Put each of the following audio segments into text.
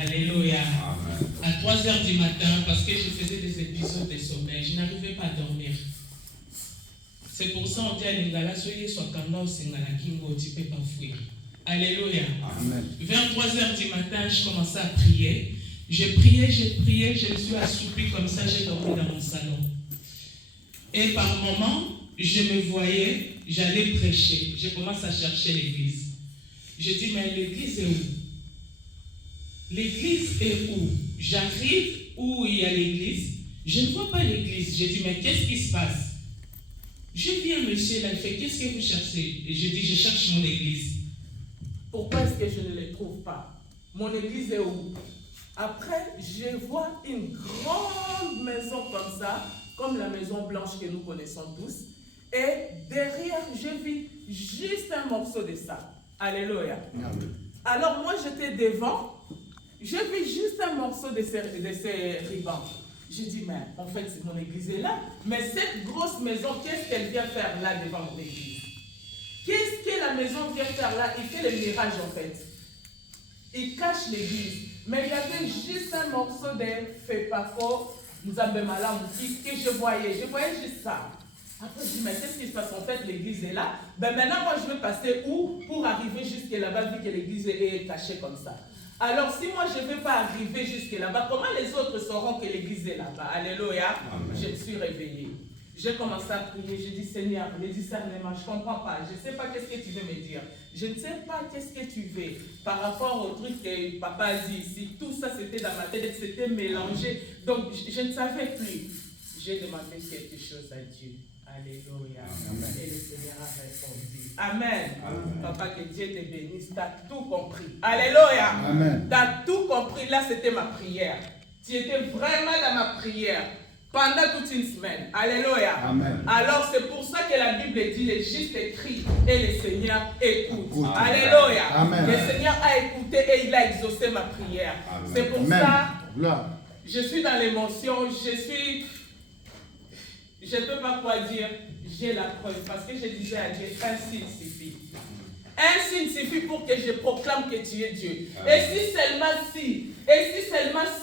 Alléluia. À 3 heures du matin, parce que je faisais des épisodes de sommeil, je n'arrivais pas à dormir. C'est pour ça qu'on dit à Lingala, soyez soit kanga ou sengala kingo, tu ne peux pas fuir. Alléluia. Amen. Vers 3 heures du matin, je commençais à prier. Je priais, je me suis assoupi comme ça, j'ai dormi dans mon salon. Et par moments, je me voyais, j'allais prêcher. Je commence à chercher l'église. Je dis, mais l'église est où? L'église est où? J'arrive où il y a l'église. Je ne vois pas l'église. Je dis, mais qu'est-ce qui se passe? Je viens, monsieur, là, il fait, qu'est-ce que vous cherchez? Et je dis, je cherche mon église. Pourquoi est-ce que je ne les trouve pas? Mon église est où? Après, je vois une grande maison comme ça, comme la maison blanche que nous connaissons tous. Et derrière, je vis juste un morceau de ça. Alléluia. Amen. Alors moi, j'étais devant. Je vis juste un morceau de ces ribans. Je dis, mais en fait, mon église est là. Mais cette grosse maison, qu'est-ce qu'elle vient faire là devant mon église? Qu'est-ce que la maison vient faire là? Il fait le mirage en fait. Il cache l'église. Mais il y avait juste un morceau de Fepafo, Nzambe Malam, que je voyais. Je voyais juste ça. Après, je dis, mais qu'est-ce qui se passe? En fait, l'église est là. Ben maintenant, moi, je vais passer où pour arriver jusque là-bas, vu que l'église est cachée comme ça? Alors, si moi, je ne vais pas arriver jusque là-bas, comment les autres sauront que l'église est là-bas? Alléluia. Amen. Je me suis réveillée. J'ai commencé à prier. J'ai dit, Seigneur, le discernement, je ne comprends pas. Je ne sais pas qu'est-ce que tu veux me dire. Je ne sais pas qu'est-ce que tu veux. Par rapport au truc que papa a dit ici, tout ça, c'était dans ma tête, c'était mélangé. Donc, je ne savais plus. J'ai demandé quelque chose à Dieu. Alléluia. Amen. Et le Seigneur a répondu. Amen. Amen. Papa, que Dieu te bénisse. Tu as tout compris. Alléluia. Amen. Tu as tout compris. Là, c'était ma prière. Tu étais vraiment dans ma prière pendant toute une semaine. Alléluia. Amen. Alors, c'est pour ça que la Bible dit les justes écrits et le Seigneur écoute. Amen. Alléluia. Amen. Le Seigneur a écouté et il a exaucé ma prière. C'est pour ça je suis dans l'émotion. Je ne peux pas quoi dire, j'ai la preuve, parce que je disais à Dieu, un signe suffit. Un signe suffit pour que je proclame que tu es Dieu. Et si seulement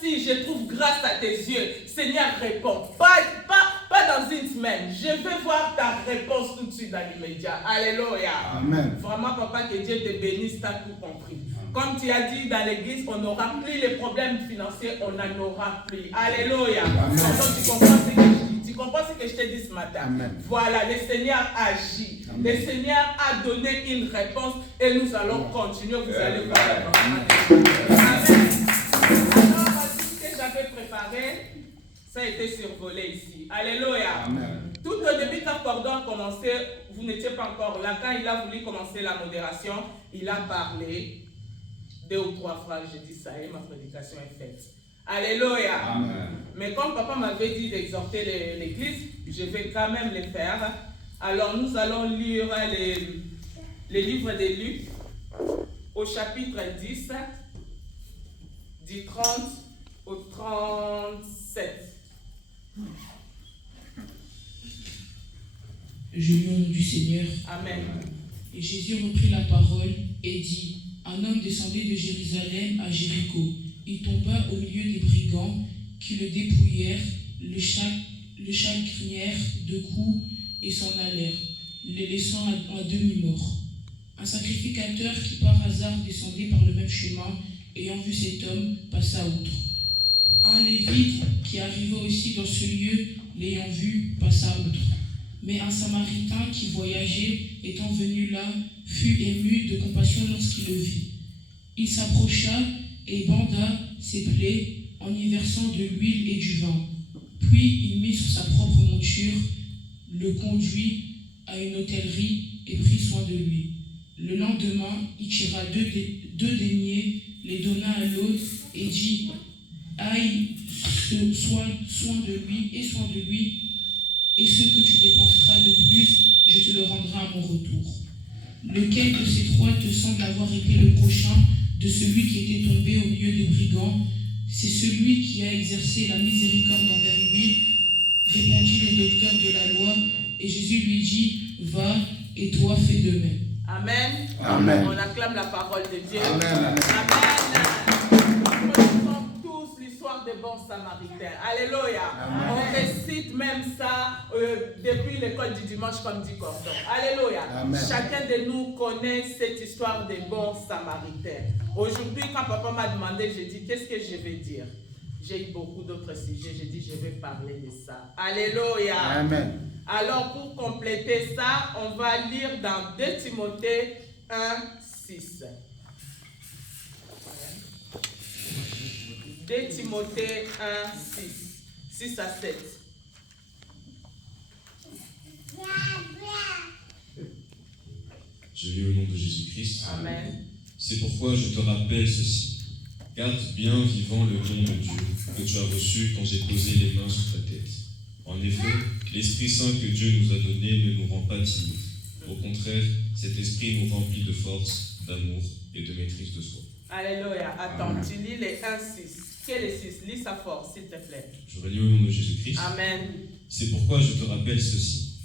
si je trouve grâce à tes yeux, Seigneur, réponds. Pas dans une semaine. Je veux voir ta réponse tout de suite dans l'immédiat. Alléluia. Amen. Vraiment, papa, que Dieu te bénisse, tu as tout compris. Comme tu as dit dans l'église, on n'aura plus les problèmes financiers, on n'en aura plus. Alléluia. Donc, tu comprends ce que je dis. Tu comprends ce que je t'ai dit ce matin? Amen. Voilà, le Seigneur agit. Amen. Le Seigneur a donné une réponse et nous allons continuer. Vous allez voir. Amen. Alors, ce que j'avais préparé, ça a été survolé ici. Alléluia. Amen. Tout au début, quand Cordon a commencé, vous n'étiez pas encore là. Quand il a voulu commencer la modération, il a parlé 2 ou 3 phrases. J'ai dit, ça y est, ma prédication est faite. Alléluia. Amen. Mais comme papa m'avait dit d'exhorter l'église, je vais quand même le faire. Alors nous allons lire les livres de Luc au chapitre 10, du 30 au 37. Je lis au nom du Seigneur. Amen. Et Jésus reprit la parole et dit, un homme descendait de Jérusalem à Jéricho. Il tomba au milieu des brigands qui le dépouillèrent, le chagrinèrent de coups et s'en allèrent, les laissant à demi-mort. Un sacrificateur qui par hasard descendait par le même chemin, ayant vu cet homme, passa outre. Un lévite qui arriva aussi dans ce lieu, l'ayant vu, passa outre. Mais un samaritain qui voyageait, étant venu là, fut ému de compassion lorsqu'il le vit. Il s'approcha et banda ses plaies en y versant de l'huile et du vin. Puis il mit sur sa propre monture, le conduit à une hôtellerie et prit soin de lui. Le lendemain, il tira deux deniers, les donna à l'autre et dit, aille, soin de lui, et ce que tu dépenseras de plus, je te le rendrai à mon retour. Lequel de ces 3 te semble avoir été le prochain de celui qui était tombé au milieu des brigands? C'est celui qui a exercé la miséricorde envers lui, répondit le docteur de la loi, et Jésus lui dit, va, et toi fais de même. Amen. Amen. On acclame la parole de Dieu. Amen. Amen. l'histoire des bons samaritains. Alléluia. On récite même ça depuis l'école du dimanche comme dit Cordon. Alléluia. Chacun de nous connaît cette histoire des bons samaritains. Aujourd'hui, quand papa m'a demandé, j'ai dit, qu'est-ce que je vais dire? J'ai eu beaucoup d'autres sujets. J'ai dit, je vais parler de ça. Alléluia. Amen. Alors, pour compléter ça, on va lire dans 2 Timothée 1, 6. 2 Timothée 1, 6. 6 à 7. Je lis au nom de Jésus-Christ. Amen. C'est pourquoi je te rappelle ceci. Garde bien vivant le don de Dieu que tu as reçu quand j'ai posé les mains sur ta tête. En effet, l'Esprit Saint que Dieu nous a donné ne nous rend pas timides. Au contraire, cet Esprit nous remplit de force, d'amour et de maîtrise de soi. Alléluia. Attends, tu lis les 1, 6. Quel est 6? Lis ça fort, s'il te plaît. Je relis au nom de Jésus-Christ. Amen. C'est pourquoi je te rappelle ceci.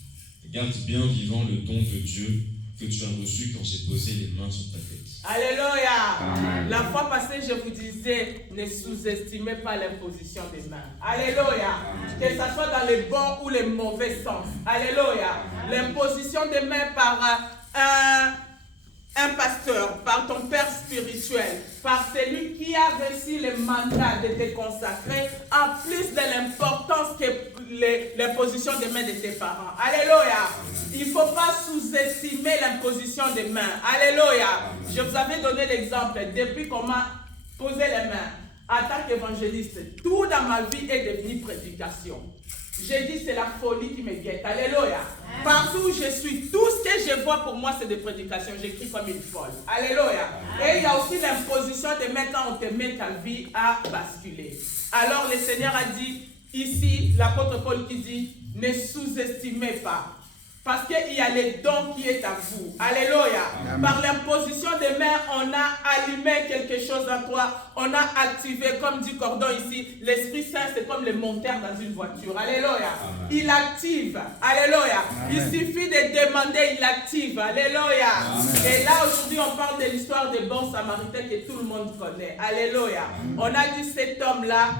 Garde bien vivant le don de Dieu que tu as reçu quand j'ai posé les mains sur ta tête. Alléluia. Amen. La fois passée, je vous disais, ne sous-estimez pas l'imposition des mains. Alléluia. Que ce soit dans les bons ou les mauvais sens. Alléluia. L'imposition des mains par un pasteur, par ton père spirituel, par celui qui a reçu le mandat de te consacrer, en plus de l'importance que l'imposition des mains de tes parents. Alléluia. Il ne faut pas sous-estimer l'imposition des mains. Alléluia. Je vous avais donné l'exemple depuis qu'on m'a posé les mains en tant qu'évangéliste. Tout dans ma vie est devenu prédication. J'ai dit c'est la folie qui me guette. Alléluia. Partout où je suis, tout ce que je vois pour moi c'est des prédications. J'écris comme une folle. Alléluia. Et il y a aussi l'imposition des mains quand on te met ta vie à basculer. Alors le Seigneur a dit ici, l'apôtre Paul qui dit ne sous-estimez pas. Parce qu'il y a les dons qui est à vous. Alléluia. Amen. Par l'imposition des mains, on a allumé quelque chose en toi. On a activé, comme dit Cordon ici, l'Esprit Saint, c'est comme le monteur dans une voiture. Alléluia. Amen. Il active. Alléluia. Amen. Il suffit de demander, il active. Alléluia. Amen. Et là, aujourd'hui, on parle de l'histoire des bons samaritains que tout le monde connaît. Alléluia. Amen. On a dit cet homme-là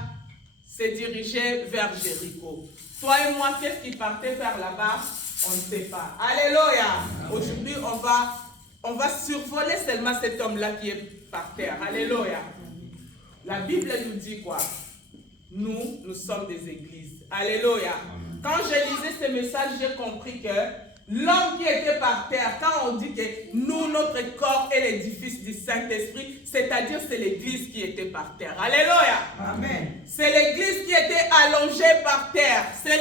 s'est dirigé vers Jéricho. Toi et moi, qu'est-ce qu'il partait faire là-bas? On ne sait pas. Alléluia. Aujourd'hui, on va survoler seulement cet homme-là qui est par terre. Alléluia. La Bible nous dit quoi? Nous sommes des églises. Alléluia. Quand je lisais ce message, j'ai compris que l'homme qui était par terre, quand on dit que nous, notre corps est l'édifice du Saint-Esprit, c'est-à-dire c'est l'église qui était par terre. Alléluia. Amen. C'est l'église qui était allongée par terre. C'est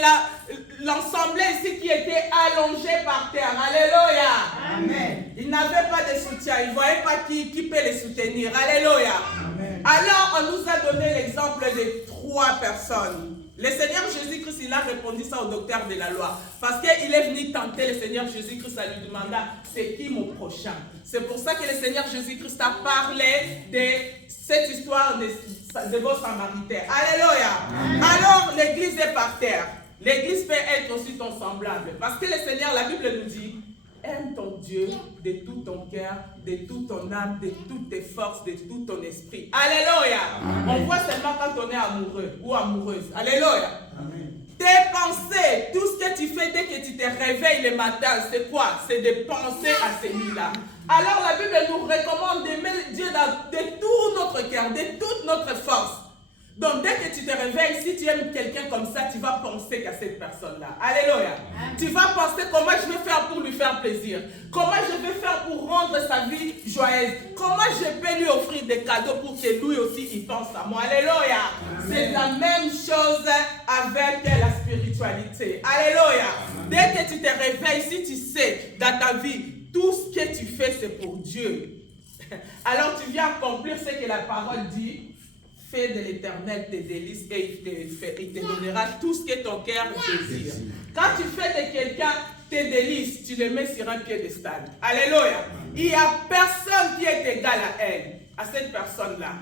l'ensemble ici qui était allongé par terre. Alléluia. Amen. Ils n'avaient pas de soutien. Ils ne voyaient pas qui peut les soutenir. Alléluia. Amen. Alors, on nous a donné l'exemple de 3 personnes. Le Seigneur Jésus-Christ, il a répondu ça au docteur de la loi. Parce qu'il est venu tenter le Seigneur Jésus-Christ, ça lui demanda, c'est qui mon prochain? C'est pour ça que le Seigneur Jésus-Christ a parlé de cette histoire de vos samaritains. Alléluia. Amen. Alors, l'église est par terre. L'église peut être aussi ton semblable. Parce que le Seigneur, la Bible nous dit, aime ton Dieu de tout ton cœur, de toute ton âme, de toutes tes forces, de tout ton esprit. Alléluia. Amen. On voit seulement quand on est amoureux ou amoureuse. Alléluia. Amen. Tes pensées, tout ce que tu fais dès que tu te réveilles le matin, c'est quoi? C'est de penser à celui-là. Alors la Bible nous recommande d'aimer Dieu de tout notre cœur, de toute notre force. Donc, dès que tu te réveilles, si tu aimes quelqu'un comme ça, tu vas penser qu'à cette personne-là. Alléluia. Amen. Tu vas penser comment je vais faire pour lui faire plaisir. Comment je vais faire pour rendre sa vie joyeuse. Comment je peux lui offrir des cadeaux pour que lui aussi il pense à moi. Alléluia. C'est la même chose avec la spiritualité. Alléluia. Amen. Dès que tu te réveilles, si tu sais dans ta vie, tout ce que tu fais, c'est pour Dieu. Alors, tu viens accomplir ce que la parole dit. Fais de l'Éternel tes délices et il te donnera tout ce que ton cœur désire. Quand tu fais de quelqu'un tes délices, tu le mets sur un piédestal. Alléluia. Il n'y a personne qui est égal à elle, à cette personne-là.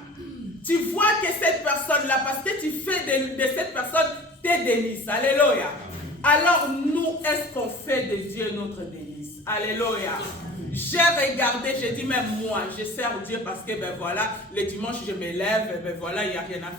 Tu vois que cette personne-là, parce que tu fais de cette personne tes délices. Alléluia. Alors nous, est-ce qu'on fait de Dieu notre délice? Alléluia. J'ai regardé, j'ai dit même moi, je sers Dieu parce que ben voilà, le dimanche je me lève, ben voilà, il n'y a rien à faire.